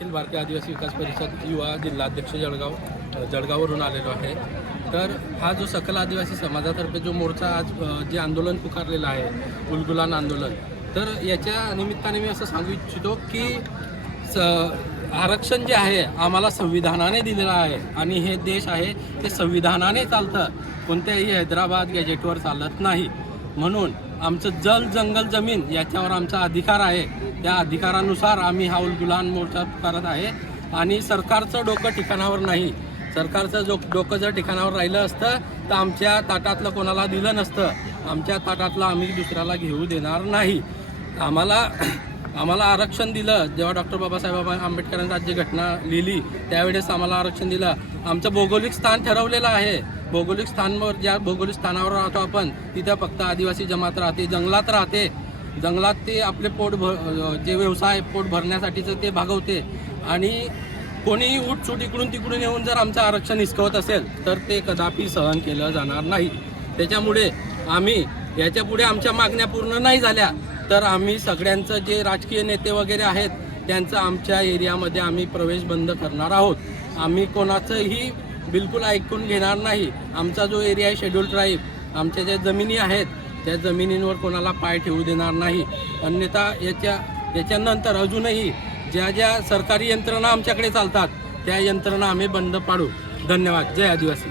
अखिल भारतीय आदिवासी विकास परिषद युवा जिल्हाध्यक्ष जळगाव जळगाववरून आलेलो आहे. तर हा जो सकल आदिवासी समाजातर्फे जो मोर्चा आज जे आंदोलन पुकारलेलं आहे उलगुलान आंदोलन तर याच्या निमित्ताने मी असं सांगू इच्छितो की स आरक्षण जे आहे आम्हाला संविधानाने दिलेलं आहे आणि हे देश आहे ते संविधानाने चालतं. कोणत्याही हैदराबाद गॅजेटवर चालत नाही. म्हणून आमचं जल जंगल जमीन याच्यावर आमचा अधिकार आहे. त्या अधिकारानुसार आम्ही हा उलगुलान मोर्चा करत आहे. आणि सरकारचं डोकं ठिकाणावर नाही. सरकारचं जो डोकं जर ठिकाणावर राहिलं असतं तर आमच्या ताटातलं कोणाला दिलं नसतं. आमच्या ताटातलं आम्ही दुसऱ्याला घेऊ देणार नाही. आम्हाला आम्हाला आरक्षण दिलं. जेव्हा डॉक्टर बाबासाहेब आंबेडकरांनी राज्यघटना लिहिली त्यावेळेस आम्हाला आरक्षण दिलं. आमचं भौगोलिक स्थान ठरवलेलं आहे. भौगोलिक स्थानवर ज्या भौगोलिक स्थानावर राहतो आपण तिथं फक्त आदिवासी जमात राहते जंगलात राहते. जंगलात ते आपले पोट भर जे व्यवसाय पोट भरण्यासाठीचं ते भागवते. आणि कोणीही उठसूट इकडून तिकडून येऊन जर आमचं आरक्षण हिसकवत असेल तर ते कदापि सहन केलं जाणार नाही. त्याच्यामुळे आम्ही याच्यापुढे आमच्या मागण्या पूर्ण नाही झाल्या तर आम्ही सगळ्यांचं जे राजकीय नेते वगैरे आहेत त्यांचं आमच्या एरियामध्ये आम्ही प्रवेश बंद करणार आहोत. आम्ही कोणाचंही बिलकुल ऐकून घेणार नाही. आमचा जो एरिया आहे शेड्यूल ट्राईब आमच्या ज्या जमिनी आहेत त्या जमिनींवर कोणाला पाय ठेवू देणार नाही. अन्यथा याच्या याच्यानंतर अजूनही ज्या ज्या सरकारी यंत्रणा आमच्याकडे चालतात त्या यंत्रणा आम्ही बंद पाडू. धन्यवाद. जय आदिवासी.